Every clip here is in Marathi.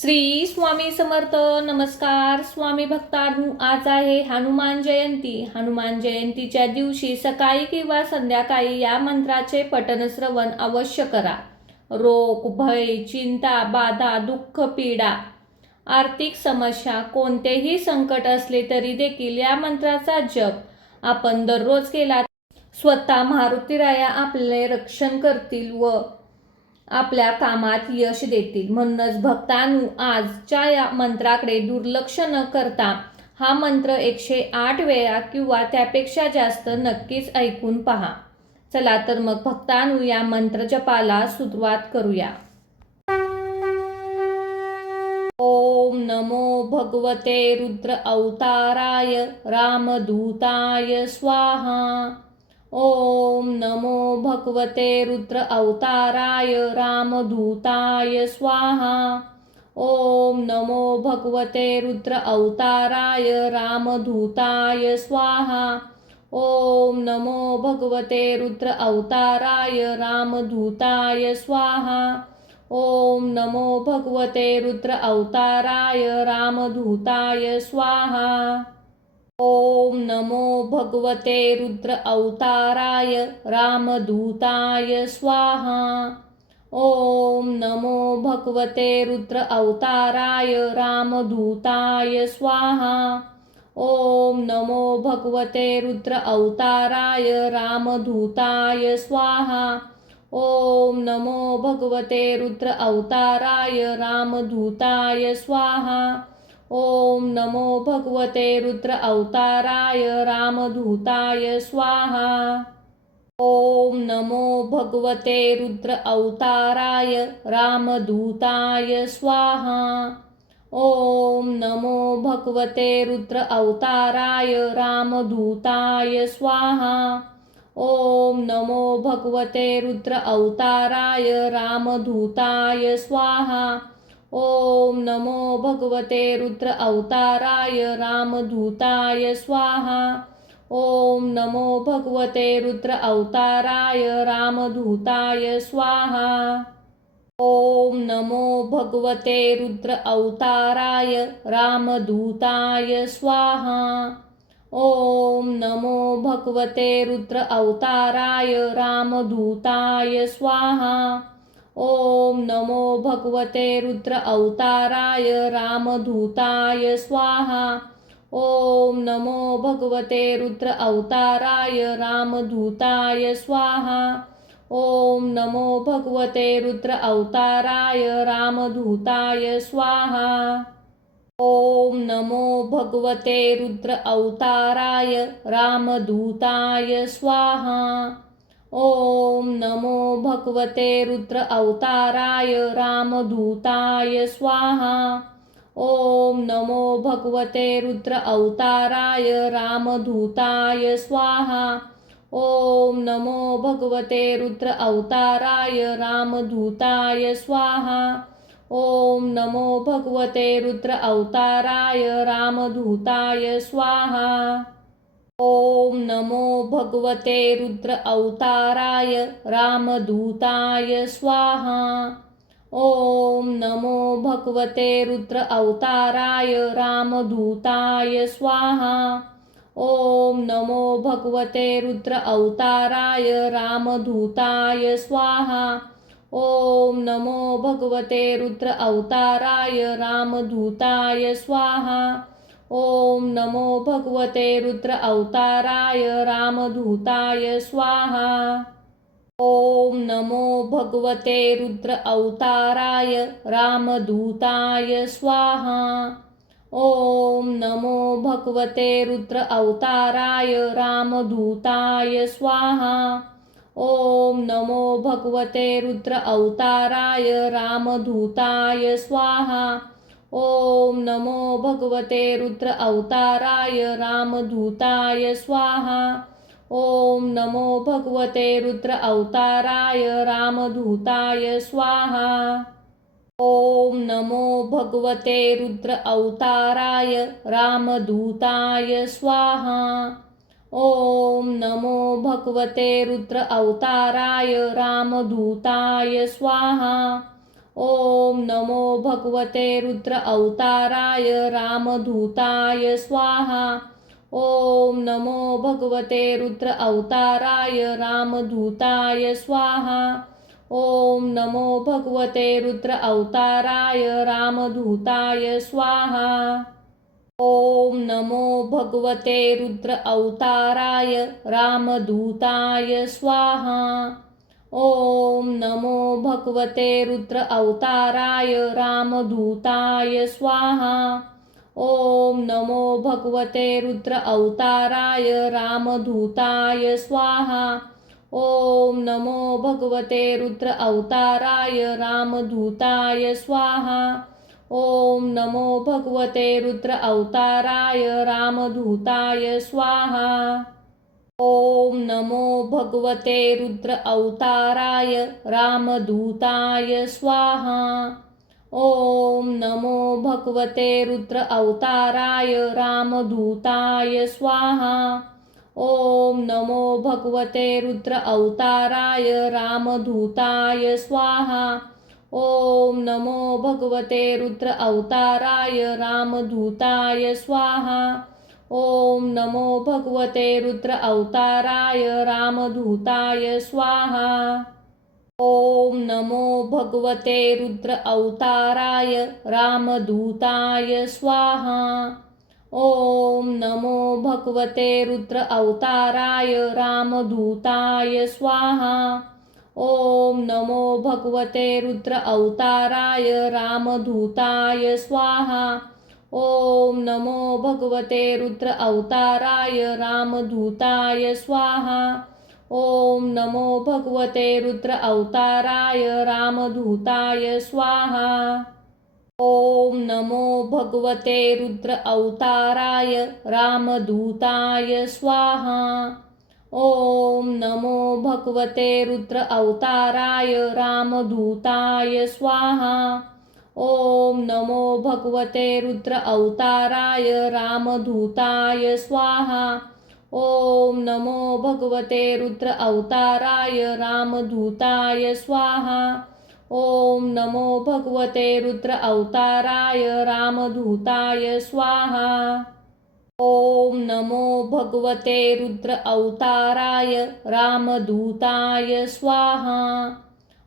श्री स्वामी समर्थ. नमस्कार स्वामी भक्तांनो, आज आहे हनुमान जयंती. हनुमान जयंतीच्या दिवशी सकाळी किंवा संध्याकाळी या मंत्राचे पठण श्रवण अवश्य करा. रोग, भय, चिंता, बाधा, दुःख, पीडा, आर्थिक समस्या, कोणतेही संकट असले तरी देखील या मंत्राचा जप आपण दररोज केला स्वतः मारुतीराया आपले रक्षण करतील व आपल्या कामात यश देतील. म्हणूनच भक्तांनो, आजच्या या मंत्राकडे दुर्लक्ष न करता हा मंत्र 108 वेळा किंवा त्यापेक्षा जास्त नक्कीच ऐकून पहा. चला तर मग भक्तांनो, या मंत्र जपाला सुरुवात करूया. ओम नमो भगवते रुद्र अवताराय रामदूताय स्वाहा. ओम नमो भगवते रुद्र अवताराय रामदूताय स्वाहा. ओम नमो भगवते रुद्र अवताराय रामदूताय स्वाहा. ओम नमो भगवते रुद्र अवताराय रामदूताय स्वाहा. ओम नमो भगवते रुद्र अवताराय रामदूताय स्वाहा. ओम नमो भगवते रुद्र अवताराय रामदूताय स्वाहा. ओम नमो भगवते रुद्र अवताराय रामदूताय स्वाहा. ओम नमो भगवते रुद्र अवताराय रामदूताय स्वाहा. ओम नमो भगवते रुद्र अवताराय रामदूताय स्वाहा. ओम नमो भगवते रुद्र अवताराय रामदूताय स्वाहा. ओम नमो भगवते रुद्र अवताराय रामदूताय स्वाहा. ओम नमो भगवते रुद्र अवताराय रामदूताय स्वाहा. ओम नमो भगवते रुद्र अवताराय रामदूताय स्वाहा. ओम नमो भगवते रुद्र अवताराय रामदूताय स्वाहा. ओम नमो भगवते रुद्र अवताराय रामदूताय स्वाहा. ओम नमो भगवते रुद्र अवताराय रामदूताय स्वाहा. ओम नमो भगवते रुद्र अवताराय रामदूताय स्वाहा. ओम नमो भगवते रुद्र अवताराय रामदूताय स्वाहा. ओम नमो भगवते रुद्र अवताराय रामदूताय स्वाहा. ओम नमो भगवते रुद्र अवताराय रामदूताय स्वाहा. ओम नमो भगवते रुद्र अवताराय रामदूताय स्वाहा. ओम नमो भगवते रुद्र अवताराय रामदूताय स्वाहा. ओम नमो भगवते रुद्र अवताराय रामदूताय स्वाहा. ओम नमो भगवते रुद्र अवताराय रामदूताय स्वाहा. ओम नमो भगवते रुद्र अवताराय रामदूताय स्वाहा. ओम नमो भगवते रुद्र अवताराय रामदूताय स्वाहा. ओम नमो भगवते रुद्र अवताराय रामदूताय स्वाहा. ओम नमो भगवते रुद्र अवताराय रामदूताय स्वाहा. ओम नमो भगवते रुद्र अवताराय रामदूताय स्वाहा. ओम नमो भगवते रुद्र अवताराय रामदूताय स्वाहा. ओम नमो भगवते रुद्र अवताराय रामदूताय स्वाहा. ओम नमो भगवते रुद्र अवताराय रामदूताय स्वाहा. ओम नमो भगवते रुद्र अवताराय रामदूताय स्वाहा. ओम नमो भगवते रुद्र अवताराय रामदूताय स्वाहा. ओम नमो भगवते रुद्र अवताराय रामदूताय स्वाहा. ओम नमो भगवते रुद्र अवताराय रामदूताय स्वाहा. ओम नमो भगवते रुद्र अवताराय रामदूताय स्वाहा. ओम नमो भगवते रुद्र अवताराय रामदूताय स्वाहा। ओम नमो भगवते रुद्र अवताराय रामदूताय स्वाहा। ओम नमो भगवते रुद्र अवताराय रामदूताय स्वाहा। ओम नमो भगवते रुद्र अवताराय रामदूताय स्वाहा। ओम नमो भगवते रुद्र अवताराय रामदूताय स्वाहा। ओम नमो भगवते रुद्र अवताराय रामदूताय स्वाहा। ओम नमो भगवते रुद्र अवताराय रामदूताय स्वाहा। ओम नमो भगवते रुद्र अवताराय रामदूताय स्वाहा। ओम नमो भगवते रुद्र अवताराय रामदूताय स्वाहा। ओम नमो भगवते रुद्र अवताराय रामदूताय स्वाहा। ओम नमो भगवते रुद्र अवताराय रामदूताय स्वाहा। ओम नमो भगवते रुद्र अवताराय रामदूताय स्वाहा। ओम नमो भगवते रुद्र अवताराय रामदूताय स्वाहा। ओम नमो भगवते रुद्र अवताराय रामदूताय स्वाहा। ओम नमो भगवते रुद्र अवताराय रामदूताय स्वाहा। ओम नमो भगवते रुद्र अवताराय रामदूताय स्वाहा। ओम नमो भगवते रुद्र अवताराय रामदूताय स्वाहा। ओम नमो भगवते रुद्र अवताराय रामदूताय स्वाहा। ओम नमो भगवते रुद्र अवताराय रामदूताय स्वाहा। ओम नमो भगवते रुद्र अवताराय रामदूताय स्वाहा। ओम नमो भगवते रुद्र अवताराय रामदूताय स्वाहा। ओम नमो भगवते रुद्र अवताराय रामदूताय स्वाहा। ओम नमो भगवते रुद्र अवताराय रामदूताय स्वाहा। ओम नमो भगवते रुद्र अवताराय रामदूताय स्वाहा।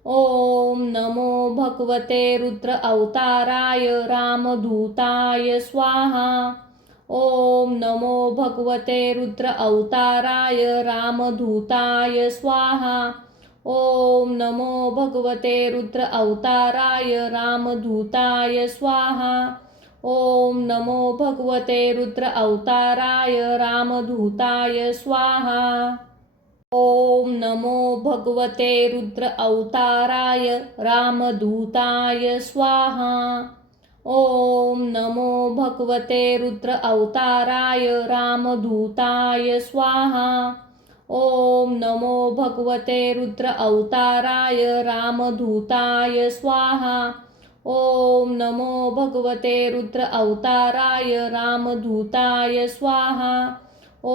ओम नमो भगवते रुद्र अवताराय रामदूताय स्वाहा। ओम नमो भगवते रुद्र अवताराय रामदूताय स्वाहा। ओम नमो भगवते रुद्र अवताराय रामदूताय स्वाहा। ओम नमो भगवते रुद्र अवताराय रामदूताय स्वाहा। ओम नमो भगवते रुद्र अवताराय रामदूताय स्वाहा। ओम नमो भगवते रुद्र अवताराय रामदूताय स्वाहा। ओम नमो भगवते रुद्र अवताराय रामदूताय स्वाहा। ओम नमो भगवते रुद्र अवताराय रामदूताय स्वाहा।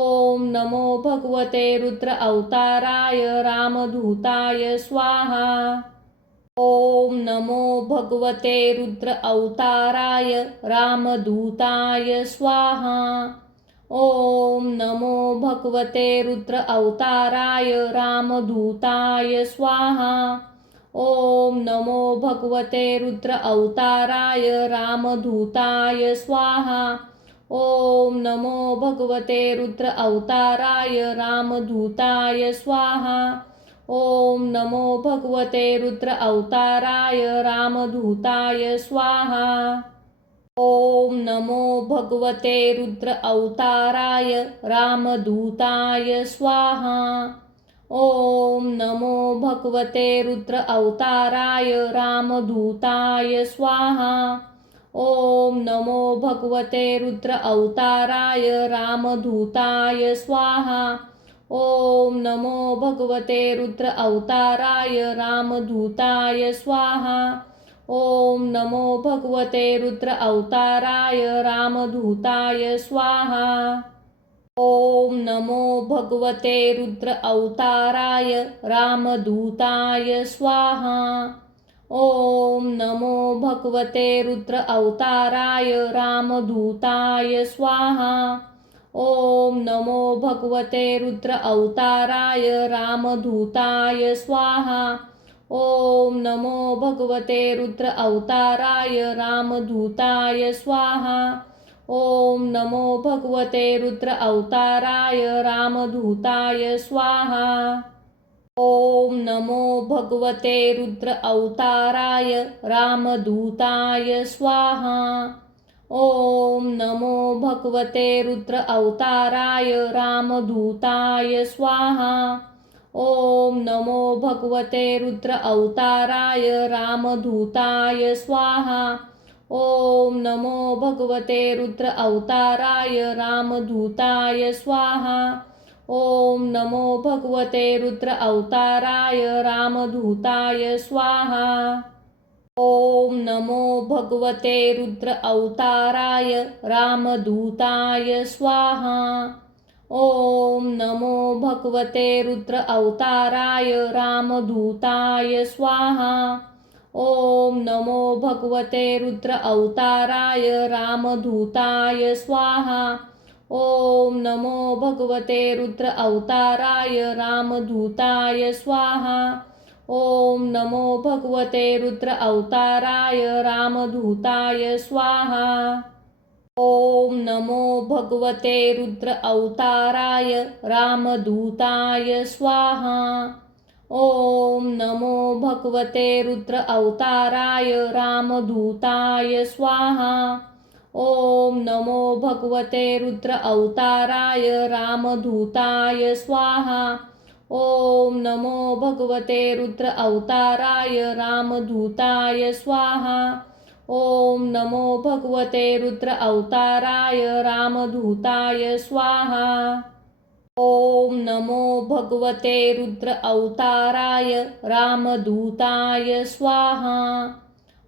ओम नमो भगवते रुद्र अवताराय रामदूताय स्वाहा। ओम नमो भगवते रुद्र अवताराय रामदूताय स्वाहा। ओम नमो भगवते रुद्र अवताराय रामदूताय स्वाहा। ओम नमो भगवते रुद्र अवताराय रामदूताय स्वाहा। ओम नमो भगवते रुद्र अवताराय रामदूताय स्वाहा। ओम नमो भगवते रुद्र अवताराय रामदूताय स्वाहा। ओम नमो भगवते रुद्र अवताराय रामदूताय स्वाहा। ओम नमो भगवते रुद्र अवताराय रामदूताय स्वाहा। ओम नमो भगवते रुद्र अवताराय रामदूताय स्वाहा। ओम नमो भगवते रुद्र अवताराय रामदूताय स्वाहा। ओम नमो भगवते रुद्र अवताराय रामदूताय स्वाहा। ओम नमो भगवते रुद्र अवताराय रामदूताय स्वाहा। ॐ नमो भगवते रुद्र अवताराय रामदूताय स्वाहा। ॐ नमो भगवते रुद्र अवताराय रामदूताय स्वाहा। ॐ नमो भगवते रुद्र अवताराय रामदूताय स्वाहा। ॐ नमो भगवते रुद्र अवताराय रामदूताय स्वाहा। ॐ नमो भगवते रुद्र अवताराय रामदूताय स्वाहा। ॐ नमो भगवते रुद्र अवताराय रामदूताय स्वाहा। ॐ नमो भगवते रुद्र अवताराय रामदूताय स्वाहा। ॐ नमो भगवते रुद्र अवताराय रामदूताय स्वाहा। ॐ नमो भगवते रुद्र अवताराय रामदूताय स्वाहा। ॐ नमो भगवते रुद्र अवताराय रामदूताय स्वाहा। ॐ नमो भगवते रुद्र अवताराय रामदूताय स्वाहा। ॐ नमो भगवते रुद्र अवताराय रामदूताय स्वाहा। ॐ नमो भगवते रुद्र अवताराय रामदूताय स्वाहा। ॐ नमो भगवते रुद्र अवताराय रामदूताय स्वाहा। ॐ नमो भगवते रुद्र अवताराय रामदूताय स्वाहा। ॐ नमो भगवते रुद्र अवताराय रामदूताय स्वाहा। ॐ नमो भगवते रुद्र अवताराय रामदूताय स्वाहा। ॐ नमो भगवते रुद्र अवताराय रामदूताय स्वाहा। ॐ नमो भगवते रुद्र अवताराय रामदूताय स्वाहा। ॐ नमो भगवते रुद्र अवताराय रामदूताय स्वाहा।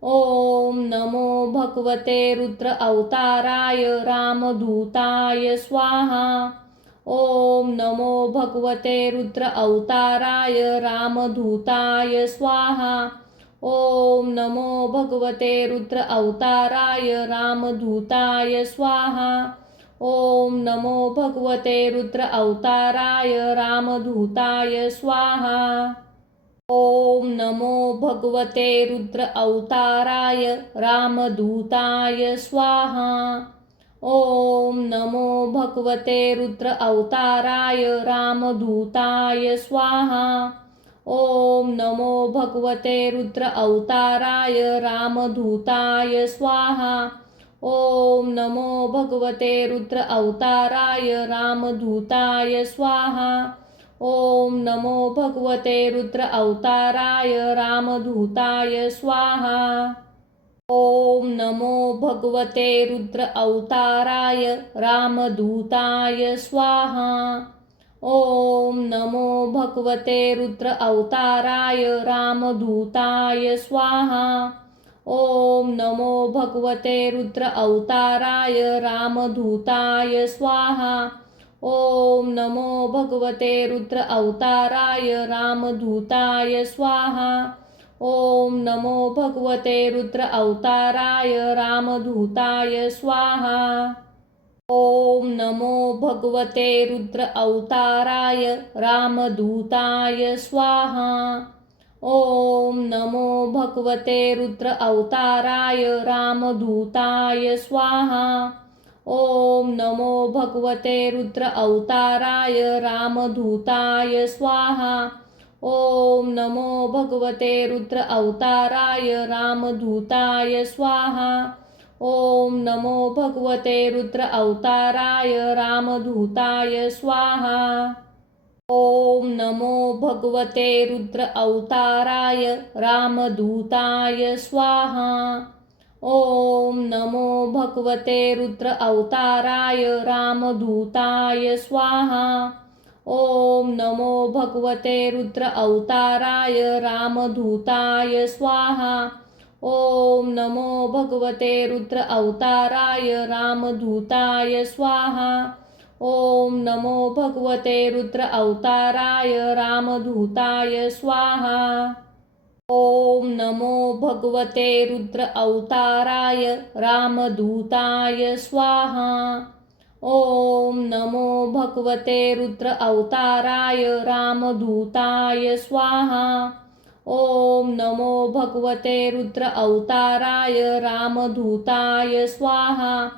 ॐ नमो भगवते रुद्र अवताराय रामदूताय स्वाहा। ॐ नमो भगवते रुद्र अवताराय रामदूताय स्वाहा। ॐ नमो भगवते रुद्र अवताराय रामदूताय स्वाहा। ॐ नमो भगवते रुद्र अवताराय रामदूताय स्वाहा। ॐ नमो भगवते रुद्र अवताराय रामदूताय स्वाहा। ॐ नमो भगवते रुद्र अवताराय रामदूताय स्वाहा। ॐ नमो भगवते रुद्र अवताराय रामदूताय स्वाहा। ॐ नमो भगवते रुद्र अवताराय रामदूताय स्वाहा। ॐ नमो भगवते रुद्र अवताराय रामदूताय स्वाहा। ॐ नमो भगवते रुद्र अवताराय रामदूताय स्वाहा। ॐ नमो भगवते रुद्र अवताराय रामदूताय स्वाहा। ॐ नमो भगवते रुद्र अवताराय रामदूताय स्वाहा। ॐ नमो भगवते रुद्र अवताराय रामदूताय स्वाहा। ॐ नमो भगवते रुद्र अवताराय रामदूताय स्वाहा। ॐ नमो भगवते रुद्र अवताराय रामदूताय स्वाहा। ॐ नमो भगवते रुद्र अवताराय रामदूताय स्वाहा। ॐ नमो भगवते रुद्र अवताराय रामदूताय स्वाहा। ॐ नमो भगवते रुद्र अवताराय रामदूताय स्वाहा। ॐ नमो भगवते रुद्र अवताराय रामदूताय स्वाहा। ॐ नमो भगवते रुद्र अवताराय रामदूताय स्वाहा। ॐ नमो भगवते रुद्र अवताराय रामदूताय स्वाहा। ॐ नमो भगवते रुद्र अवताराय रामदूताय स्वाहा। ॐ नमो भगवते रुद्र अवताराय रामदूताय स्वाहा। ॐ नमो भगवते रुद्र अवताराय रामदूताय स्वाहा। ॐ नमो भगवते रुद्र अवताराय रामदूताय स्वाहा। ॐ नमो भगवते रुद्र अवताराय रामदूताय स्वाहा। ॐ नमो भगवते रुद्र अवताराय रामदूताय स्वाहा।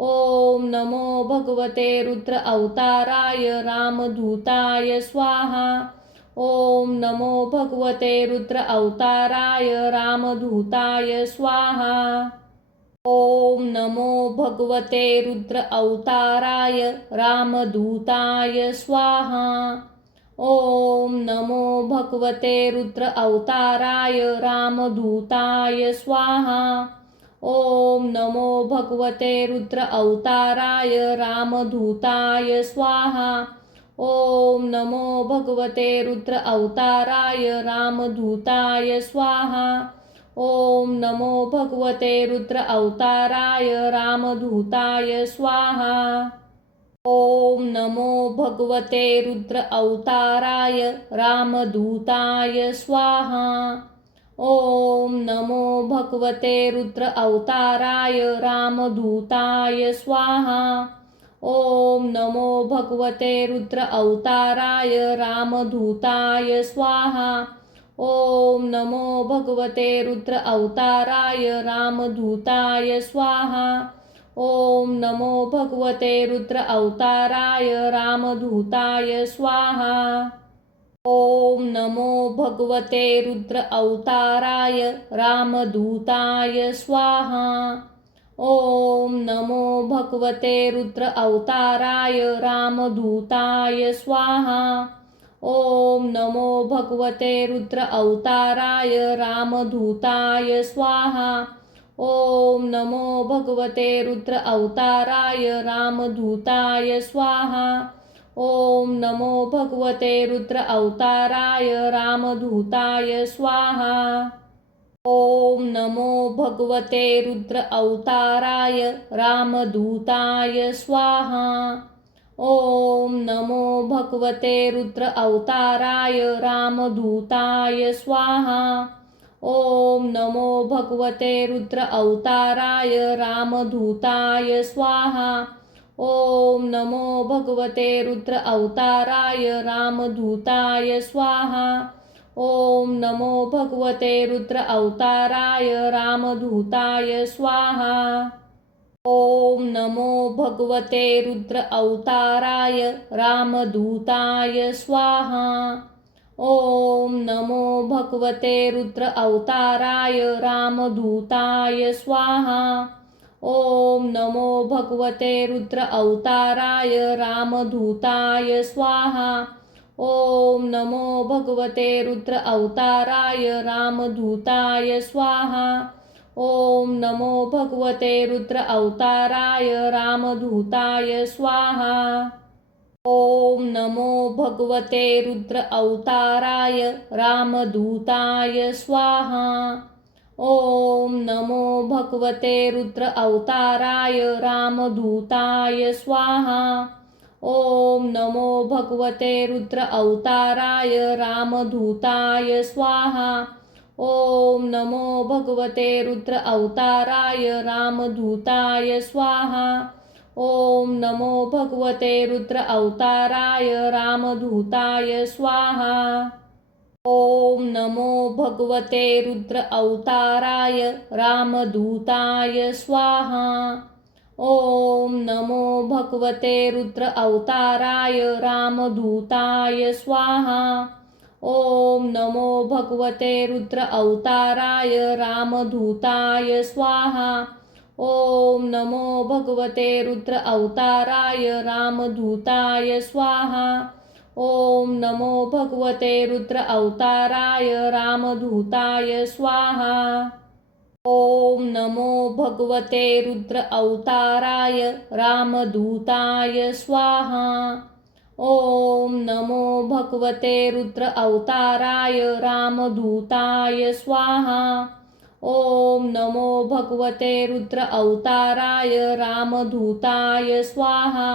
ॐ नमो भगवते रुद्र अवताराय रामदूताय स्वाहा। ॐ नमो भगवते रुद्र अवताराय रामदूताय स्वाहा। ॐ नमो भगवते रुद्र अवताराय रामदूताय स्वाहा। ॐ नमो भगवते रुद्र अवताराय रामदूताय स्वाहा। ॐ नमो भगवते रुद्र अवताराय रामदूताय स्वाहा। ॐ नमो भगवते रुद्र अवताराय रामदूताय स्वाहा। ॐ नमो भगवते रुद्र अवताराय रामदूताय स्वाहा। ॐ नमो भगवते रुद्र अवताराय रामदूताय स्वाहा। ॐ नमो भगवते रुद्र अवताराय रामदूताय स्वाहा। ॐ नमो भगवते रुद्र अवताराय रामदूताय स्वाहा। ॐ नमो भगवते रुद्र अवताराय रामदूताय स्वाहा। ॐ नमो भगवते रुद्र अवताराय रामदूताय स्वाहा। ॐ नमो भगवते रुद्र अवताराय रामदूताय स्वाहा। ॐ नमो भगवते रुद्र अवताराय रामदूताय स्वाहा। ॐ नमो भगवते रुद्र अवताराय रामदूताय स्वाहा। ॐ नमो भगवते रुद्र अवताराय रामदूताय स्वाहा। ॐ नमो भगवते रुद्र अवताराय रामदूताय स्वाहा। ॐ नमो भगवते रुद्र अवताराय रामदूताय स्वाहा। ॐ नमो भगवते रुद्र अवताराय रामदूताय स्वाहा। ॐ नमो भगवते रुद्र अवताराय रामदूताय स्वाहा। ॐ नमो भगवते रुद्र अवताराय रामदूताय स्वाहा। ॐ नमो भगवते रुद्र अवताराय रामदूताय स्वाहा। ॐ नमो भगवते रुद्र अवताराय रामदूताय स्वाहा। ॐ नमो भगवते रुद्र अवताराय रामदूताय स्वाहा। ॐ नमो भगवते रुद्र अवताराय रामदूताय स्वाहा। ॐ नमो भगवते रुद्र अवताराय रामदूताय स्वाहा। ॐ नमो भगवते रुद्र अवताराय रामदूताय स्वाहा। ॐ नमो भगवते रुद्र अवताराय रामदूताय स्वाहा। ॐ नमो भगवते रुद्र अवताराय रामदूताय स्वाहा। ॐ नमो भगवते रुद्र अवताराय रामदूताय स्वाहा। ॐ नमो भगवते रुद्र अवताराय रामदूताय स्वाहा। ॐ नमो भगवते रुद्र अवताराय रामदूताय स्वाहा। ॐ नमो भगवते रुद्र अवताराय रामदूताय स्वाहा। ॐ नमो भगवते रुद्र अवताराय रामदूताय स्वाहा। ॐ नमो भगवते रुद्र अवताराय रामदूताय स्वाहा। ॐ नमो भगवते रुद्र अवताराय रामदूताय स्वाहा। ॐ नमो भगवते रुद्र अवताराय रामदूताय स्वाहा। ॐ नमो भगवते रुद्र अवताराय रामदूताय स्वाहा। ॐ नमो भगवते रुद्र अवताराय रामदूताय स्वाहा। ॐ नमो भगवते रुद्र अवताराय रामदूताय स्वाहा।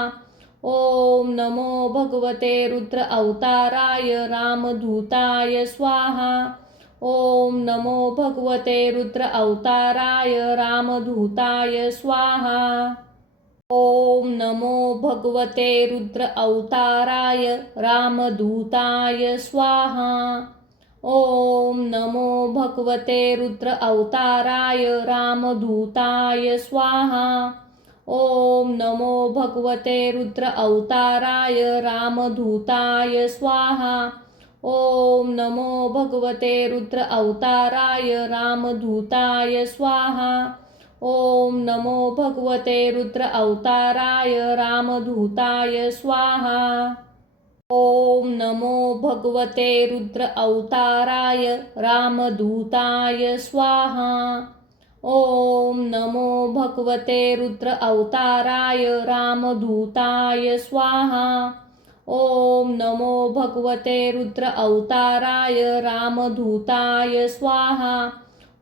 ॐ नमो भगवते रुद्र अवताराय रामदूताय स्वाहा। ओम नमो भगवते रुद्र अवताराय रामदूताय स्वाहा। ओम नमो भगवते रुद्र अवताराय रामदूताय स्वाहा। ओम नमो भगवते रुद्र अवताराय रामदूताय स्वाहा। ओम नमो भगवते रुद्र अवताराय रामदूताय स्वाहा। ओम नमो भगवते रुद्र अवताराय रामदूताय स्वाहा। ओम नमो भगवते रुद्र अवताराय रामदूताय स्वाहा। ओम नमो भगवते रुद्र अवताराय रामदूताय स्वाहा। ओम नमो भगवते रुद्र अवताराय रामदूताय स्वाहा। ओम नमो भगवते रुद्र अवताराय रामदूताय स्वाहा।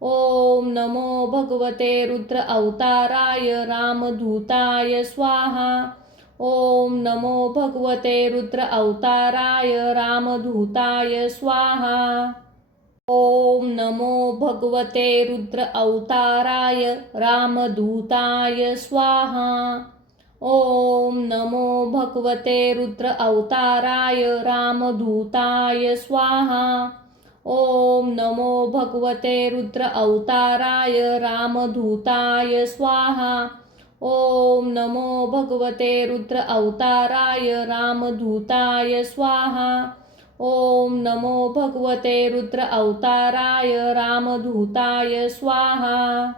ओम नमो भगवते रुद्र अवताराय रामदूताय स्वाहा। ओम नमो भगवते रुद्र अवताराय रामदूताय स्वाहा। ओम नमो भगवते रुद्र अवताराय रामदूताय स्वाहा। ओम नमो भगवते रुद्र अवताराय रामदूताय स्वाहा। ओम नमो भगवते रुद्र अवताराय रामदूताय स्वाहा। ओम नमो भगवते रुद्र अवताराय रामदूताय स्वाहा। ओम नमो भगवते रुद्र अवताराय रामदूताय स्वाहा।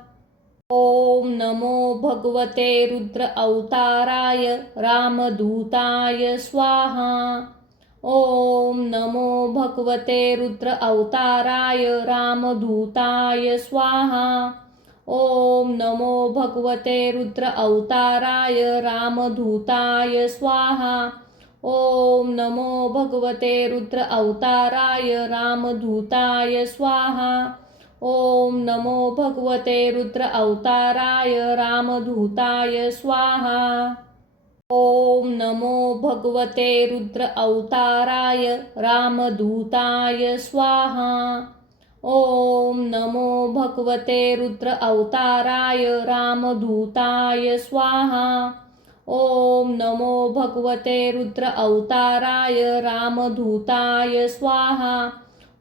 ओम नमो भगवते रुद्र अवताराय रामदूताय स्वाहा। ओम नमो भगवते रुद्र अवताराय रामदूताय स्वाहा। ओम नमो भगवते रुद्र अवताराय रामदूताय स्वाहा। ओम नमो भगवते रुद्र अवताराय रामदूताय स्वाहा। ओम नमो भगवते रुद्र अवताराय रामदूताय स्वाहा। ओम नमो भगवते रुद्र अवताराय रामदूताय स्वाहा। ओम नमो भगवते रुद्र अवताराय रामदूताय स्वाहा। ओम नमो भगवते रुद्र अवताराय रामदूताय स्वाहा।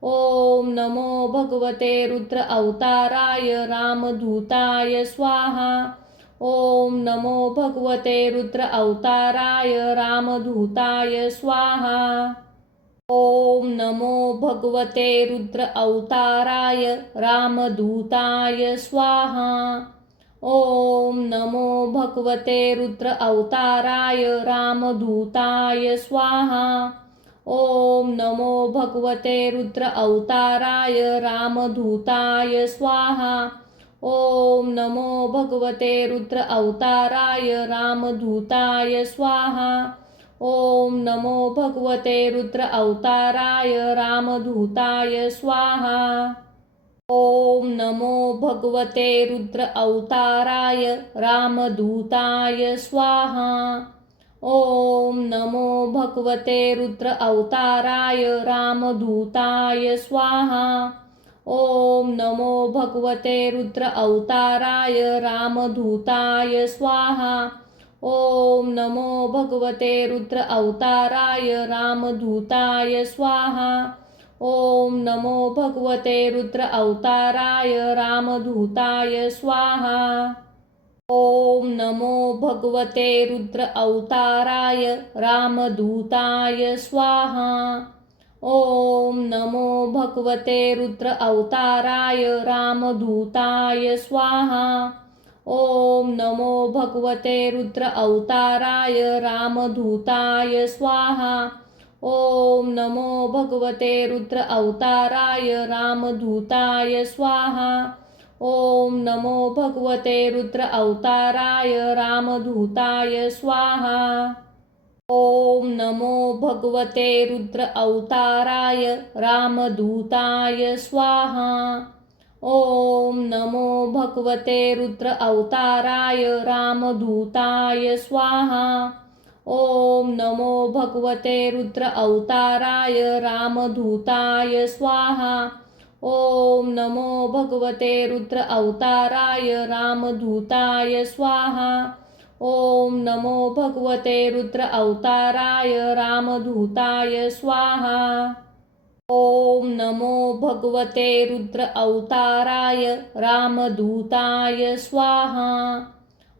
ओम नमो भगवते रुद्र अवताराय रामदूताय स्वाहा। ओम नमो भगवते रुद्र अवताराय रामदूताय स्वाहा। ओम नमो भगवते रुद्र अवताराय रामदूताय स्वाहा। ओम नमो भगवते रुद्र अवताराय रामदूताय स्वाहा। ओम नमो भगवते रुद्र अवताराय रामदूताय स्वाहा। ओम नमो भगवते रुद्र अवताराय रामदूताय स्वाहा। ओम नमो भगवते रुद्र अवताराय रामदूताय स्वाहा। ओम नमो भगवते रुद्र अवताराय रामदूताय स्वाहा। ओम नमो भगवते रुद्र अवताराय रामदूताय स्वाहा। ओम नमो भगवते रुद्र अवताराय रामदूताय स्वाहा। ओम नमो भगवते रुद्र अवताराय रामदूताय स्वाहा। ओम नमो भगवते रुद्र अवताराय रामदूताय स्वाहा। ओम नमो भगवते रुद्र अवताराय रामदूताय स्वाहा। ओम नमो भगवते रुद्र अवताराय रामदूताय स्वाहा। ओम नमो भगवते रुद्र अवताराय रामदूताय स्वाहा। ओम नमो भगवते रुद्र अवताराय रामदूताय स्वाहा। ओम नमो भगवते रुद्र अवताराय रामदूताय स्वाहा। ओम नमो भगवते रुद्र अवताराय रामदूताय स्वाहा। ओम नमो भगवते रुद्र अवताराय रामदूताय स्वाहा। ओम नमो भगवते रुद्र अवताराय रामदूताय स्वाहा। ओम नमो भगवते रुद्र अवताराय रामदूताय स्वाहा। ओम नमो भगवते रुद्र अवताराय रामदूताय स्वाहा। ओम नमो भगवते रुद्र अवताराय रामदूताय स्वाहा।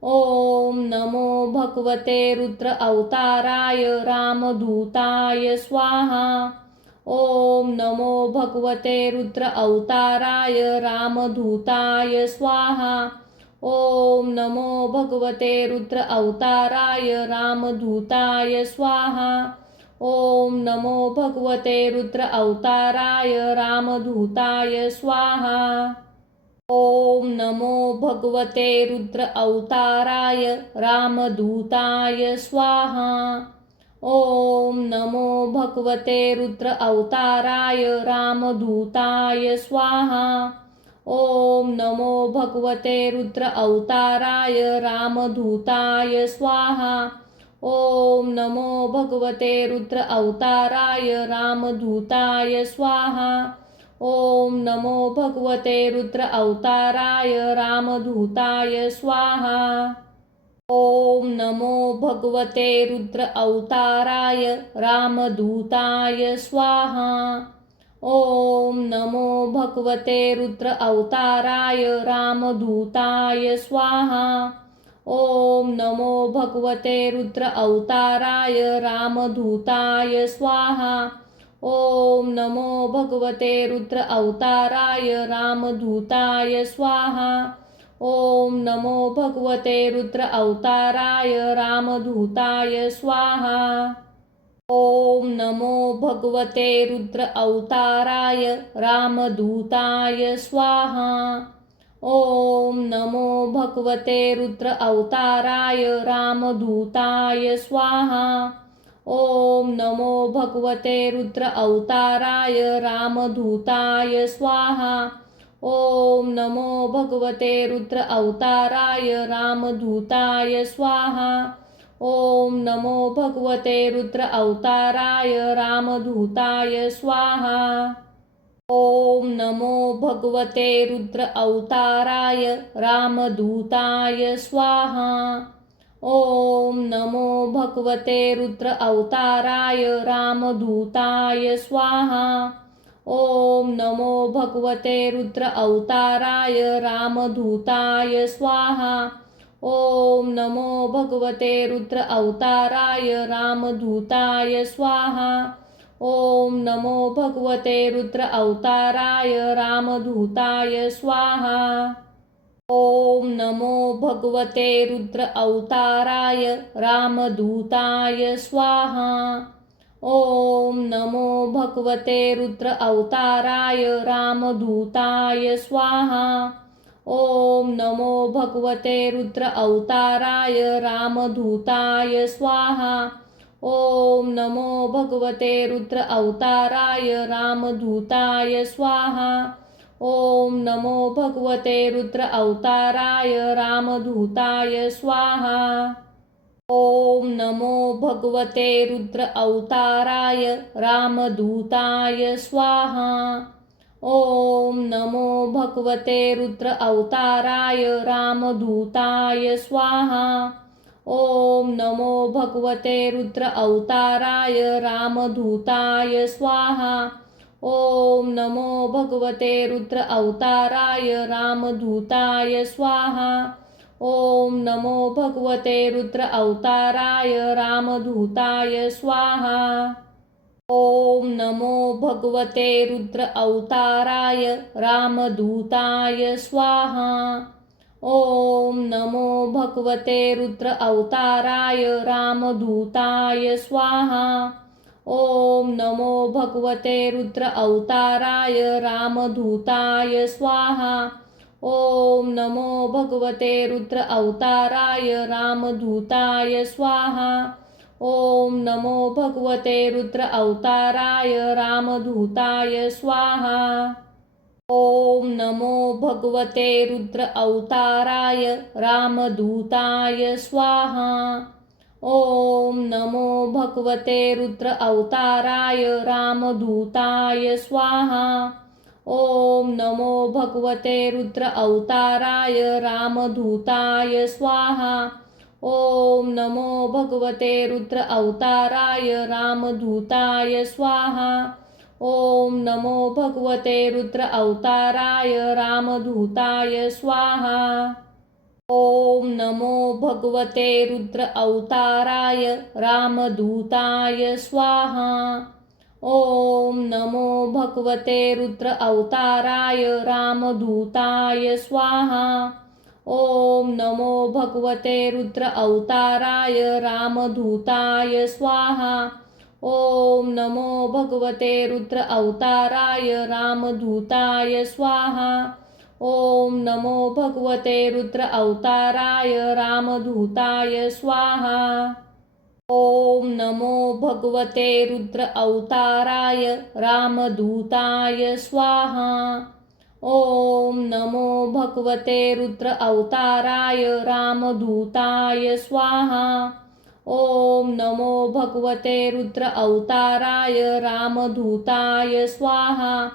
ओम नमो भगवते रुद्र अवताराय रामदूताय स्वाहा। ओम नमो भगवते रुद्र अवताराय रामदूताय स्वाहा। ओम नमो भगवते रुद्र अवताराय रामदूताय स्वाहा। ओम नमो भगवते रुद्र अवताराय रामदूताय स्वाहा। ओम नमो भगवते रुद्र अवताराय रामदूताय स्वाहा। ओम नमो भगवते रुद्र अवताराय रामदूताय स्वाहा। ओम नमो भगवते रुद्र अवताराय रामदूताय स्वाहा। ओम नमो भगवते रुद्र अवताराय रामदूताय स्वाहा। ओम नमो भगवते रुद्र अवताराय रामदूताय स्वाहा। ओम नमो भगवते रुद्र अवताराय रामदूताय स्वाहा। ओम नमो भगवते रुद्र अवताराय रामदूताय स्वाहा। ओम नमो भगवते रुद्र अवताराय रामदूताय स्वाहा। ओम नमो भगवते रुद्र अवताराय रामदूताय स्वाहा। ओम नमो भगवते रुद्र अवताराय रामदूताय स्वाहा। ओम नमो भगवते रुद्र अवताराय रामदूताय स्वाहा। ओम नमो भगवते रुद्र अवताराय रामदूताय स्वाहा। ओम नमो भगवते रुद्र अवताराय रामदूताय स्वाहा। ओम नमो भगवते रुद्र अवताराय रामदूताय स्वाहा। ओम नमो भगवते रुद्र अवताराय रामदूताय स्वाहा। ओम नमो भगवते रुद्र अवताराय रामदूताय स्वाहा। ओम नमो भगवते रुद्र अवताराय रामदूताय स्वाहा। ओम नमो भगवते रुद्र अवताराय रामदूताय स्वाहा। ओम नमो भगवते रुद्र अवताराय रामदूताय स्वाहा। ओम नमो भगवते रुद्र अवताराय रामदूताय स्वाहा। ओम नमो भगवते रुद्र अवताराय रामदूताय स्वाहा। ओम नमो भगवते रुद्र अवताराय रामदूताय स्वाहा। ओम नमो भगवते रुद्र अवताराय रामदूताय स्वाहा। ओम नमो भगवते रुद्र अवताराय रामदूताय स्वाहा। ओम नमो भगवते रुद्र अवताराय रामदूताय स्वाहा। ओम नमो भगवते रुद्र अवताराय रामदूताय स्वाहा। ओम नमो भगवते रुद्र अवताराय रामदूताय स्वाहा। ओम नमो भगवते रुद्र अवताराय रामदूताय स्वाहा। ओम नमो भगवते रुद्र अवताराय रामदूताय स्वाहा। ओम नमो भगवते रुद्र अवताराय रामदूताय स्वाहा। ओम नमो भगवते रुद्र अवताराय रामदूताय स्वाहा। ओम नमो भगवते रुद्र अवताराय रामदूताय स्वाहा। ओम नमो भगवते रुद्र अवताराय रामदूताय स्वाहा। ओम नमो भगवते रुद्र अवताराय रामदूताय स्वाहा। ओम नमो भगवते रुद्र अवताराय रामदूताय स्वाहा। ओम नमो भगवते रुद्र अवताराय रामदूताय स्वाहा। ओम नमो भगवते रुद्र अवताराय रामदूताय स्वाहा। ओम नमो भगवते रुद्र अवताराय रामदूताय स्वाहा। ओम नमो भगवते रुद्र अवताराय रामदूताय स्वाहा। ओम नमो भगवते रुद्र अवताराय रामदूताय स्वाहा। ओम नमो भगवते रुद्र अवताराय रामदूताय स्वाहा। ओम नमो भगवते रुद्र अवताराय रामदूताय स्वाहा। ओम नमो भगवते रुद्र अवताराय रामदूताय स्वाहा। ओम नमो भगवते रुद्र अवताराय रामदूताय स्वाहा। ओम नमो भगवते रुद्र अवताराय रामदूताय स्वाहा। ओम नमो भगवते रुद्र अवताराय रामदूताय स्वाहा। ओम नमो भगवते रुद्र अवताराय रामदूताय स्वाहा। ओम नमो भगवते रुद्र अवताराय रामदूताय स्वाहा।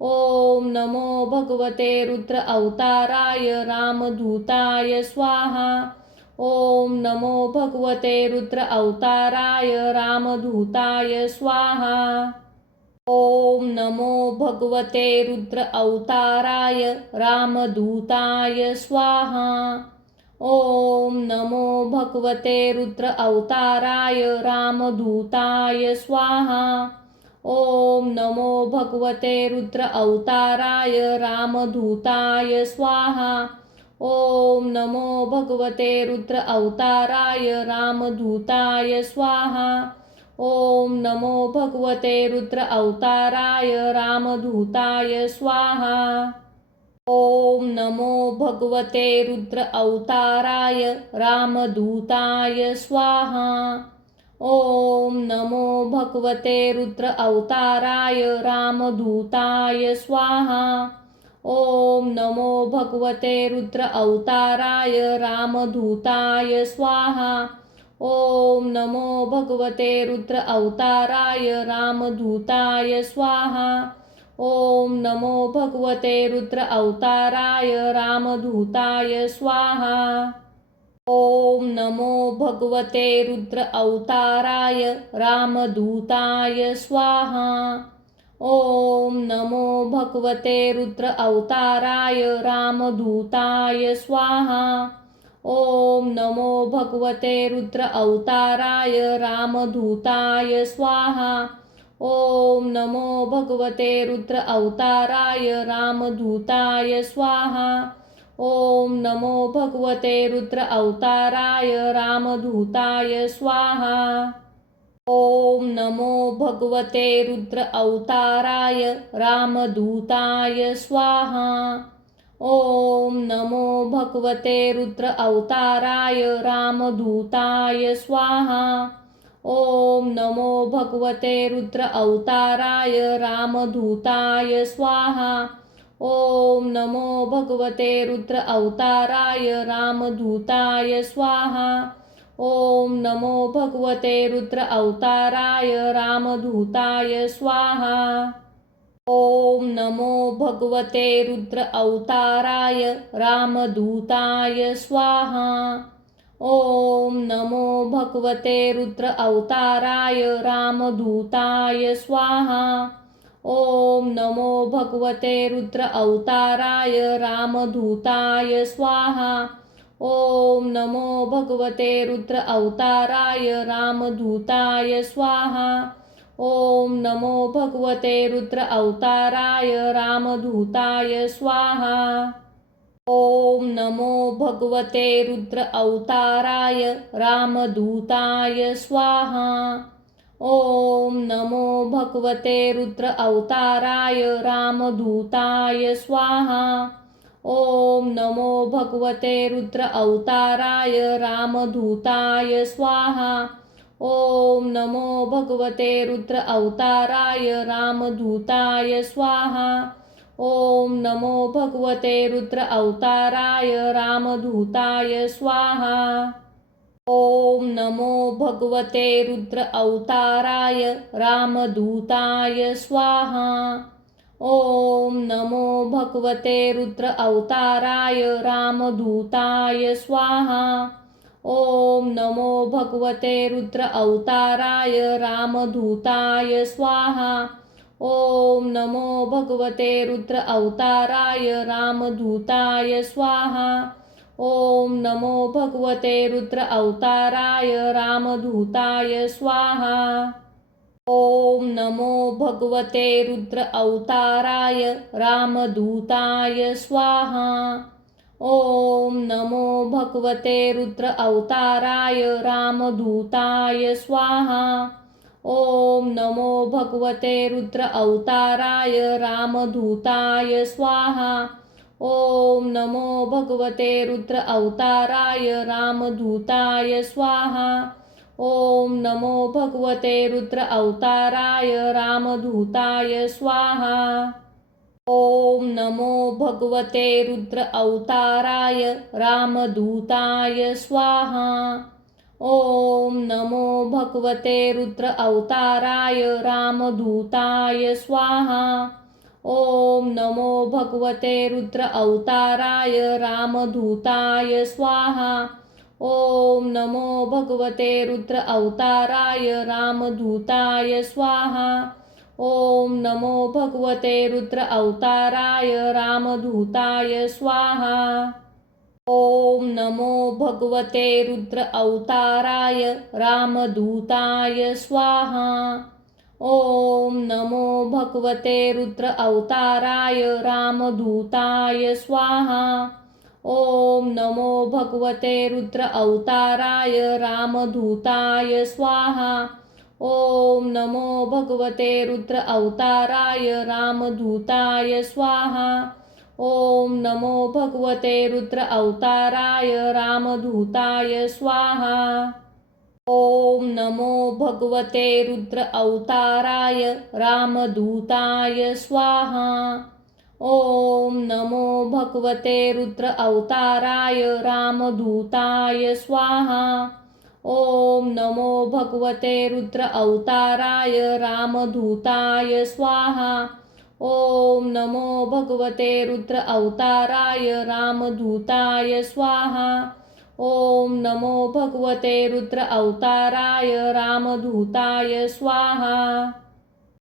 ओम नमो भगवते रुद्र अवताराय रामदूताय स्वाहा। ओम नमो भगवते रुद्र अवताराय रामदूताय स्वाहा। ओम नमो भगवते रुद्र अवताराय रामदूताय स्वाहा। ओम नमो भगवते रुद्र अवताराय रामदूताय स्वाहा। ओम नमो भगवते रुद्र अवताराय रामदूताय स्वाहा। ओम नमो भगवते रुद्र अवताराय रामदूताय स्वाहा। ओम नमो भगवते रुद्र अवताराय रामदूताय स्वाहा। ओम नमो भगवते रुद्र अवताराय रामदूताय स्वाहा। ओम नमो भगवते रुद्र अवताराय रामदूताय स्वाहा। ओम नमो भगवते रुद्र अवताराय रामदूताय स्वाहा। ओम नमो भगवते रुद्र अवताराय रामदूताय स्वाहा। ओम नमो भगवते रुद्र अवताराय रामदूताय स्वाहा। ओम नमो भगवते रुद्र अवताराय रामदूताय स्वाहा। ओम नमो भगवते रुद्र अवताराय रामदूताय स्वाहा। ओम नमो भगवते रुद्र अवताराय रामदूताय स्वाहा। ओम नमो भगवते रुद्र अवताराय रामदूताय स्वाहा। ओम नमो भगवते रुद्र अवताराय रामदूताय स्वाहा। ओम नमो भगवते रुद्र अवताराय रामदूताय स्वाहा। ओम नमो भगवते रुद्र अवताराय रामदूताय स्वाहा। ओम नमो भगवते रुद्र अवताराय रामदूताय स्वाहा। ओम नमो भगवते रुद्र अवताराय रामदूताय स्वाहा। ओम नमो भगवते रुद्र अवताराय रामदूताय स्वाहा। ओम नमो भगवते रुद्र अवताराय रामदूताय स्वाहा। ओम नमो भगवते रुद्र अवताराय रामदूताय स्वाहा। ओम नमो भगवते रुद्र अवताराय रामदूताय स्वाहा। ओम नमो भगवते रुद्र अवताराय रामदूताय स्वाहा। ओम नमो भगवते रुद्र अवताराय रामदूताय स्वाहा। ओम नमो भगवते रुद्र अवताराय रामदूताय स्वाहा। ओम नमो भगवते रुद्र अवताराय रामदूताय स्वाहा। ओम नमो भगवते रुद्र अवताराय रामदूताय स्वाहा। ओम नमो भगवते रुद्र अवताराय रामदूताय स्वाहा। ओम नमो भगवते रुद्र अवताराय रामदूताय स्वाहा। ओम नमो भगवते रुद्र अवताराय रामदूताय स्वाहा। ओम नमो भगवते रुद्र अवताराय रामदूताय स्वाहा। ओम नमो भगवते रुद्र अवताराय रामदूताय स्वाहा। ओम नमो भगवते रुद्र अवताराय रामदूताय स्वाहा। ओम नमो भगवते रुद्र अवताराय रामदूताय स्वाहा। ओम नमो भगवते रुद्र अवताराय रामदूताय स्वाहा। ओम नमो भगवते रुद्र अवताराय रामदूताय स्वाहा। ओम नमो भगवते रुद्र अवताराय रामदूताय स्वाहा। ओम नमो भगवते रुद्र अवताराय रामदूताय स्वाहा। ओम नमो भगवते रुद्र अवताराय रामदूताय स्वाहा। ओम नमो भगवते रुद्र अवताराय रामदूताय स्वाहा। ओम नमो भगवते रुद्र अवताराय रामदूताय स्वाहा। ओम नमो भगवते रुद्र अवताराय रामदूताय स्वाहा। ओम नमो भगवते रुद्र अवताराय रामदूताय स्वाहा। ओम नमो भगवते रुद्र अवताराय रामदूताय स्वाहा। ओम नमो भगवते रुद्र अवताराय रामदूताय स्वाहा। ओम नमो भगवते रुद्र अवताराय रामदूताय स्वाहा। ओम नमो भगवते रुद्र अवताराय रामदूताय स्वाहा। ओम नमो भगवते रुद्र अवताराय रामदूताय स्वाहा। ओम नमो भगवते रुद्र अवताराय रामदूताय स्वाहा। ओम नमो भगवते रुद्र अवताराय रामदूताय स्वाहा। ओम नमो भगवते रुद्र अवताराय रामदूताय स्वाहा। ओम नमो भगवते रुद्र अवताराय रामदूताय स्वाहा। ओम नमो भगवते रुद्र अवताराय रामदूताय स्वाहा। ओम नमो भगवते रुद्र अवताराय रामदूताय स्वाहा।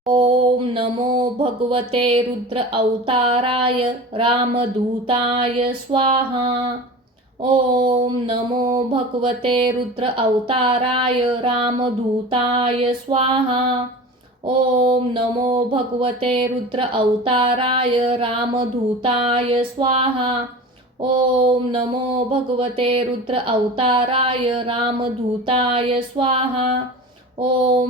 ओम नमो भगवते रुद्र अवताराय रामदूताय स्वाहा। ओम नमो भगवते रुद्र अवताराय रामदूताय स्वाहा। ओम नमो भगवते रुद्र अवताराय रामदूताय स्वाहा। ओम नमो भगवते रुद्र अवताराय रामदूताय स्वाहा। ओम नमो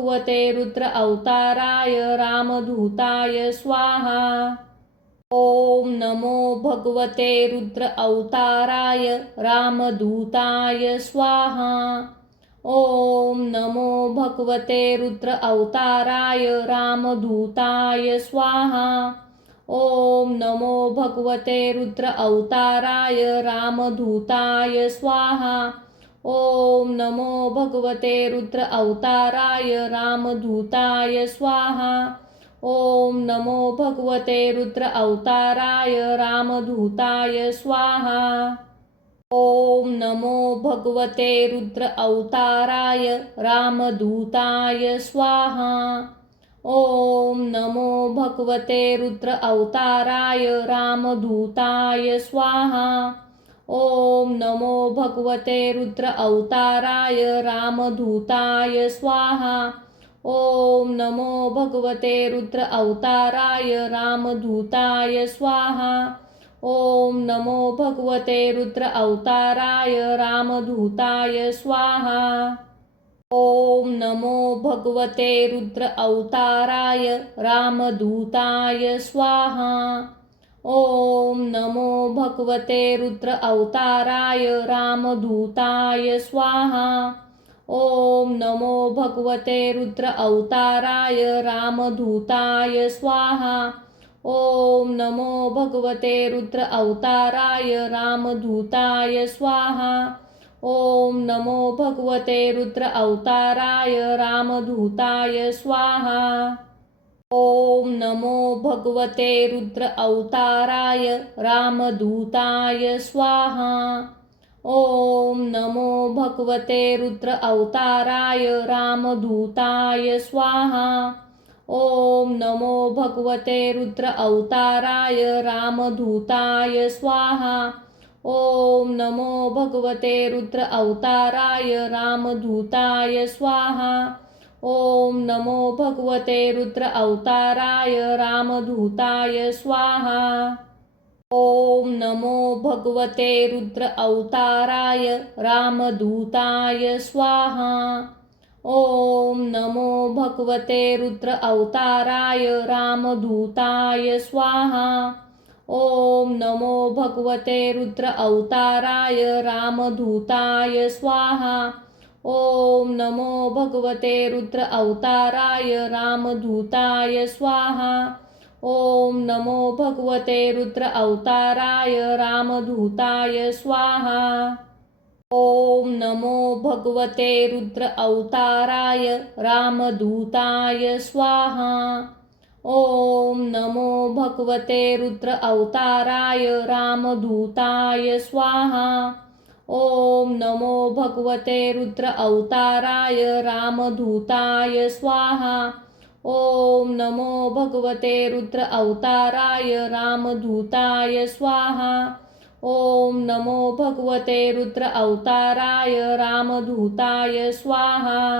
भगवते रुद्र अवताराय रामदूताय स्वाहा। ओम नमो भगवते रुद्र अवताराय रामदूताय स्वाहा। ओम नमो भगवते रुद्र अवताराय रामदूताय स्वाहा। ओम नमो भगवते रुद्र अवताराय रामदूताय स्वाहा। ओम नमो भगवते रुद्र अवताराय रामदूताय स्वाहा। ओम नमो भगवते रुद्र अवताराय रामदूताय स्वाहा। ओम नमो भगवते रुद्र अवताराय रामदूताय स्वाहा। ओम नमो भगवते रुद्र अवताराय रामदूताय स्वाहा। ओम नमो भगवते रुद्र अवताराय रामदूताय स्वाहा। ओम नमो भगवते रुद्र अवताराय रामदूताय स्वाहा। ओम नमो भगवते रुद्र अवताराय रामदूताय स्वाहा। ओम नमो भगवते रुद्र अवताराय रामदूताय स्वाहा। ओम नमो भगवते रुद्र अवताराय रामदूताय स्वाहा। ओम नमो भगवते रुद्र अवताराय रामदूताय स्वाहा। ओम नमो भगवते रुद्र अवताराय रामदूताय स्वाहा। ओम नमो भगवते रुद्र अवताराय रामदूताय स्वाहा। ओम नमो भगवते रुद्र अवताराय रामदूताय स्वाहा। ओम नमो भगवते रुद्र अवताराय रामदूताय स्वाहा। ओम नमो भगवते रुद्र अवताराय रामदूताय स्वाहा। ओम नमो भगवते रुद्र अवताराय रामदूताय स्वाहा। ओम नमो भगवते रुद्र अवताराय रामदूताय स्वाहा। ओम नमो भगवते रुद्र अवताराय रामदूताय स्वाहा। ओम नमो भगवते रुद्र अवताराय रामदूताय स्वाहा। ओम नमो भगवते रुद्र अवताराय रामदूताय स्वाहा। ओम नमो भगवते रुद्र अवताराय रामदूताय स्वाहा। ओम नमो भगवते रुद्र अवताराय रामदूताय स्वाहा। ओम नमो भगवते रुद्र अवताराय रामदूताय स्वाहा। ओम नमो भगवते रुद्र अवताराय रामदूताय स्वाहा। ओम नमो भगवते रुद्र अवताराय रामदूताय स्वाहा। ओम नमो भगवते रुद्र अवताराय रामदूताय स्वाहा। ओम नमो भगवते रुद्र अवताराय रामदूताय स्वाहा।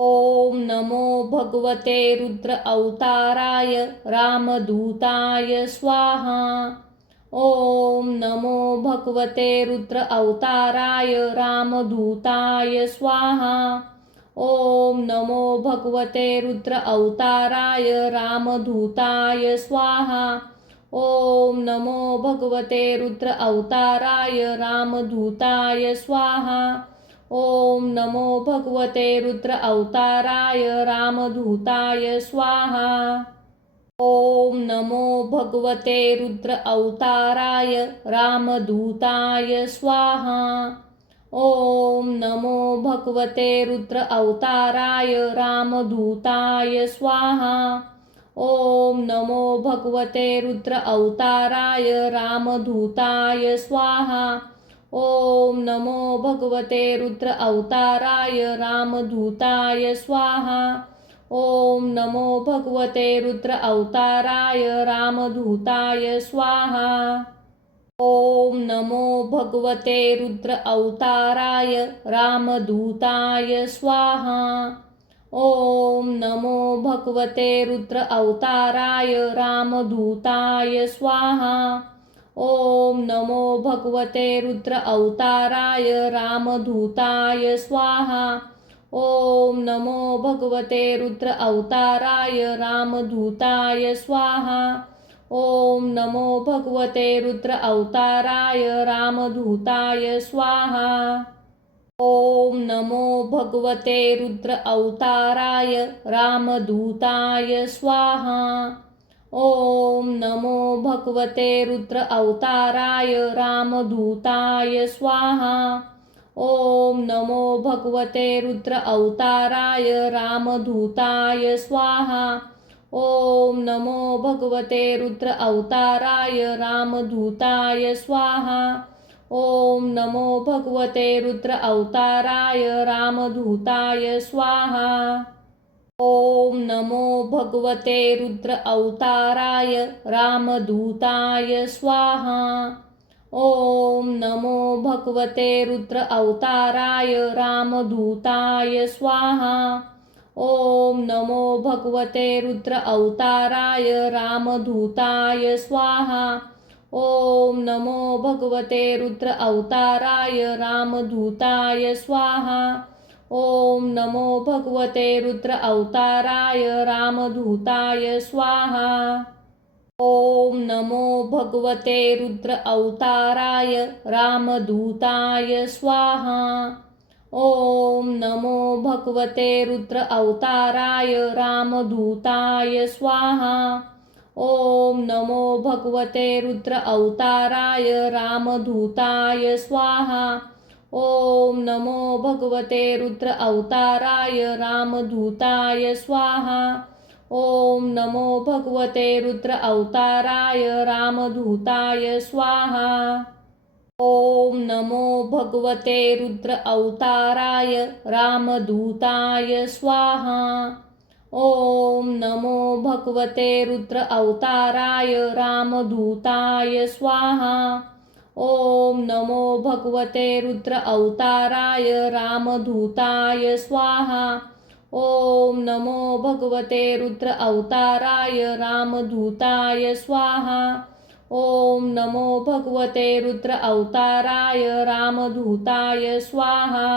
ओम नमो भगवते रुद्र अवताराय रामदूताय स्वाहा। ओम नमो भगवते रुद्र अवताराय रामदूताय स्वाहा। ओम नमो भगवते रुद्र अवताराय रामदूताय स्वाहा। ओम नमो भगवते रुद्र अवताराय रामदूताय स्वाहा। ओम नमो भगवते रुद्र अवताराय रामदूताय स्वाहा। ओम नमो भगवते रुद्र अवताराय रामदूताय स्वाहा। ओम नमो भगवते रुद्र अवताराय रामदूताय स्वाहा। ओम नमो भगवते रुद्र अवताराय रामदूताय स्वाहा। ओम नमो भगवते रुद्र अवताराय रामदूताय स्वाहा। ओम नमो भगवते रुद्र अवताराय रामदूताय स्वाहा। ओम नमो भगवते रुद्र अवताराय रामदूताय स्वाहा। ओम नमो भगवते रुद्र अवताराय रामदूताय स्वाहा। ओम नमो भगवते रुद्र अवताराय रामदूताय स्वाहा। ओम नमो भगवते रुद्र अवताराय रामदूताय स्वाहा। ओम नमो भगवते रुद्र अवताराय रामदूताय स्वाहा। ओम नमो भगवते रुद्र अवताराय रामदूताय स्वाहा। ओम नमो भगवते रुद्र अवताराय रामदूताय स्वाहा। ओम नमो भगवते रुद्र अवताराय रामदूताय स्वाहा। ओम नमो भगवते रुद्र अवताराय रामदूताय स्वाहा। ओम नमो भगवते रुद्र अवताराय रामदूताय स्वाहा। ओम नमो भगवते रुद्र अवताराय रामदूताय स्वाहा। ओम नमो भगवते रुद्र अवताराय रामदूताय स्वाहा। ओम नमो भगवते रुद्र अवताराय रामदूताय स्वाहा। ओम नमो भगवते रुद्र अवताराय रामदूताय स्वाहा। ओम नमो भगवते रुद्र अवताराय रामदूताय स्वाहा। ओम नमो भगवते रुद्र अवताराय रामदूताय स्वाहा। ओम नमो भगवते रुद्र अवताराय रामदूताय स्वाहा। ओम नमो भगवते रुद्र अवताराय रामदूताय स्वाहा। ओम नमो भगवते रुद्र अवताराय रामदूताय स्वाहा। ओम नमो भगवते रुद्र अवताराय रामदूताय स्वाहा। ओम नमो भगवते रुद्र अवताराय रामदूताय स्वाहा। ओम नमो भगवते रुद्र अवताराय रामदूताय स्वाहा। ओम नमो भगवते रुद्र अवताराय रामदूताय स्वाहा। ओम नमो भगवते रुद्र अवताराय रामदूताय स्वाहा। ओम नमो भगवते रुद्र अवताराय रामदूताय स्वाहा।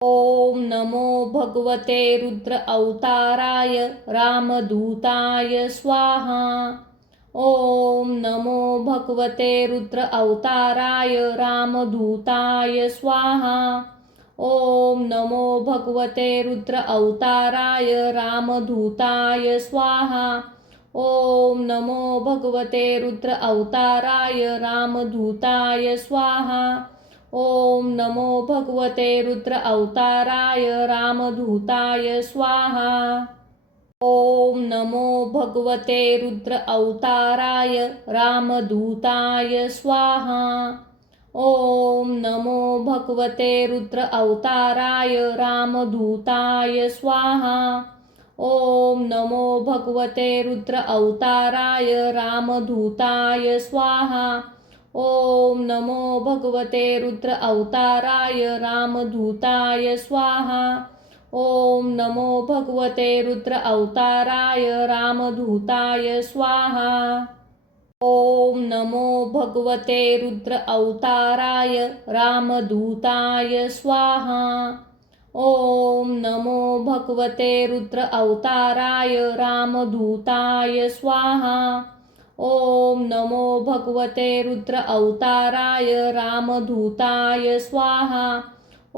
ओम नमो भगवते रुद्र अवताराय रामदूताय स्वाहा। ओम नमो भगवते रुद्र अवताराय रामदूताय स्वाहा। ओम नमो भगवते रुद्र अवताराय रामदूताय स्वाहा। ओम नमो भगवते रुद्र अवताराय रामदूताय स्वाहा। ओम नमो भगवते रुद्र अवताराय रामदूताय स्वाहा। ओम नमो भगवते रुद्र अवताराय रामदूताय स्वाहा। ओम नमो भगवते रुद्र अवताराय रामदूताय स्वाहा। ओम नमो भगवते रुद्र अवताराय रामदूताय स्वाहा। ओम नमो भगवते रुद्र अवताराय रामदूताय स्वाहा। ओम नमो भगवते रुद्र अवताराय रामदूताय स्वाहा। ओम नमो भगवते रुद्र अवताराय रामदूताय स्वाहा। ओम नमो भगवते रुद्र अवताराय रामदूताय स्वाहा। ओम नमो भगवते रुद्र अवताराय रामदूताय स्वाहा।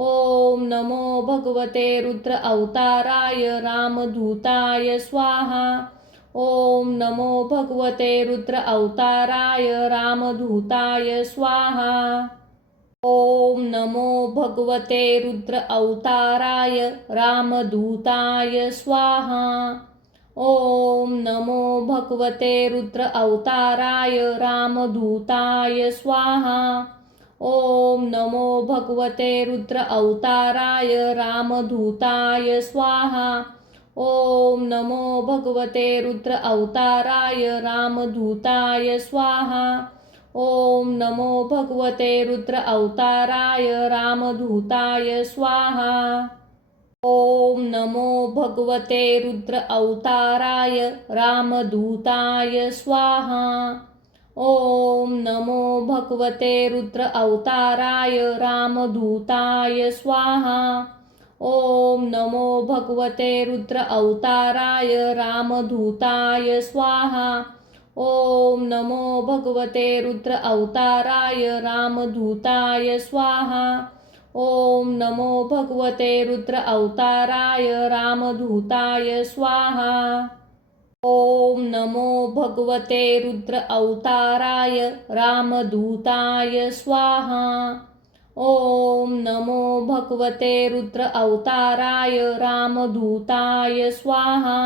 ओम नमो भगवते रुद्र अवताराय रामदूताय स्वाहा। ओम नमो भगवते रुद्र अवताराय रामदूताय स्वाहा। ओम नमो भगवते रुद्र अवताराय रामदूताय स्वाहा। ओम नमो भगवते रुद्र अवताराय रामदूताय स्वाहा। ओम नमो भगवते रुद्र अवताराय रामदूताय स्वाहा। ओम नमो भगवते रुद्र अवताराय रामदूताय स्वाहा। ओम नमो भगवते रुद्र अवताराय रामदूताय स्वाहा। ओम नमो भगवते रुद्र अवताराय रामदूताय स्वाहा। ओम नमो भगवते रुद्र अवताराय रामदूताय स्वाहा। ओम नमो भगवते रुद्र अवताराय रामदूताय स्वाहा। ओम नमो भगवते रुद्र अवताराय रामदूताय स्वाहा। ओम नमो भगवते रुद्र अवताराय रामदूताय स्वाहा। ओम नमो भगवते रुद्र अवताराय रामदूताय स्वाहा। ओम नमो भगवते रुद्र अवताराय रामदूताय स्वाहा।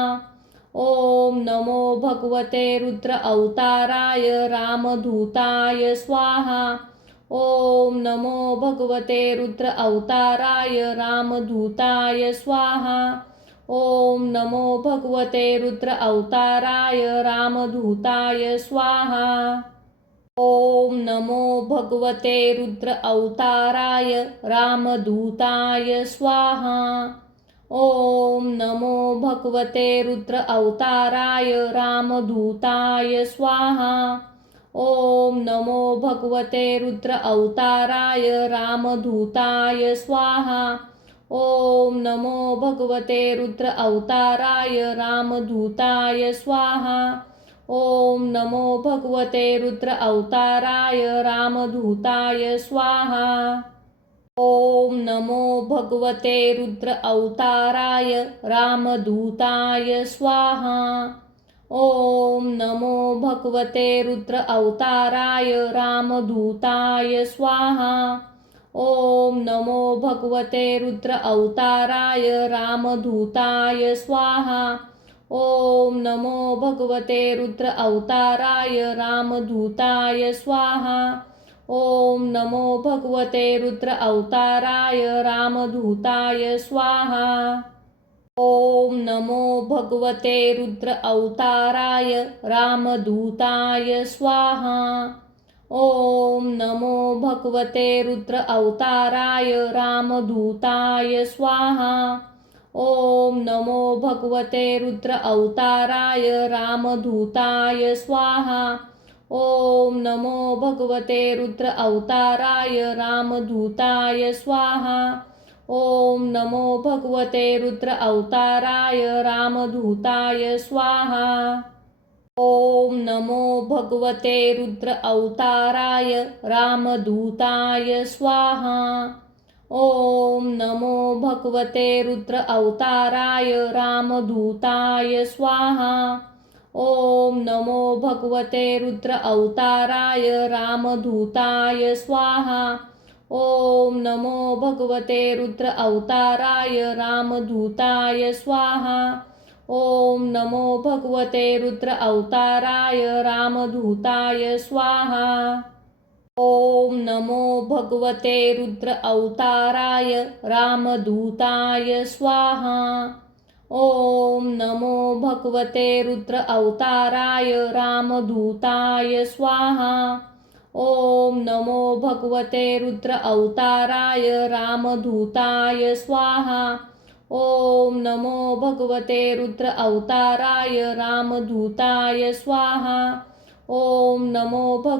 ओम नमो भगवते रुद्र अवताराय रामदूताय स्वाहा। ओम नमो भगवते रुद्र अवताराय रामदूताय स्वाहा। ओम नमो भगवते रुद्र अवताराय रामदूताय स्वाहा। ओम नमो भगवते रुद्र अवताराय रामदूताय स्वाहा। ओम नमो भगवते रुद्र अवताराय रामदूताय स्वाहा। ओम नमो भगवते रुद्र अवताराय रामदूताय स्वाहा। ओम नमो भगवते रुद्र अवताराय रामदूताय स्वाहा। ओम नमो भगवते रुद्र अवताराय रामदूताय स्वाहा। ओम नमो भगवते रुद्र अवताराय रामदूताय स्वाहा। ओम नमो भगवते रुद्र अवताराय रामदूताय स्वाहा। ओम नमो भगवते रुद्र अवताराय रामदूताय स्वाहा। ओम नमो भगवते रुद्र अवताराय रामदूताय स्वाहा। ओम नमो भगवते रुद्र अवताराय रामदूताय स्वाहा। ओम नमो भगवते रुद्र अवताराय रामदूताय स्वाहा। ओम नमो भगवते रुद्र अवताराय रामदूताय स्वाहा। ओम नमो भगवते रुद्र अवताराय रामदूताय स्वाहा। ओम नमो भगवते रुद्र अवताराय रामदूताय स्वाहा। ओम नमो भगवते रुद्र अवताराय रामदूताय स्वाहा। ओम नमो भगवते रुद्र अवताराय रामदूताय स्वाहा। ओम नमो भगवते रुद्र अवताराय रामदूताय स्वाहा। ओम नमो भगवते रुद्र अवताराय रामदूताय स्वाहा। ओम नमो भगवते रुद्र अवताराय रामदूताय स्वाहा। ओम नमो भगवते रुद्र अवताराय रामदूताय स्वाहा। ओम नमो भगवते रुद्र अवताराय रामदूताय स्वाहा। ओम नमो भगवते रुद्र अवताराय रामदूताय स्वाहा। ओम नमो भगवते रुद्र अवताराय रामदूताय स्वाहा। ओम नमो भगवते रुद्र अवताराय रामदूताय स्वाहा। ओम नमो भगवते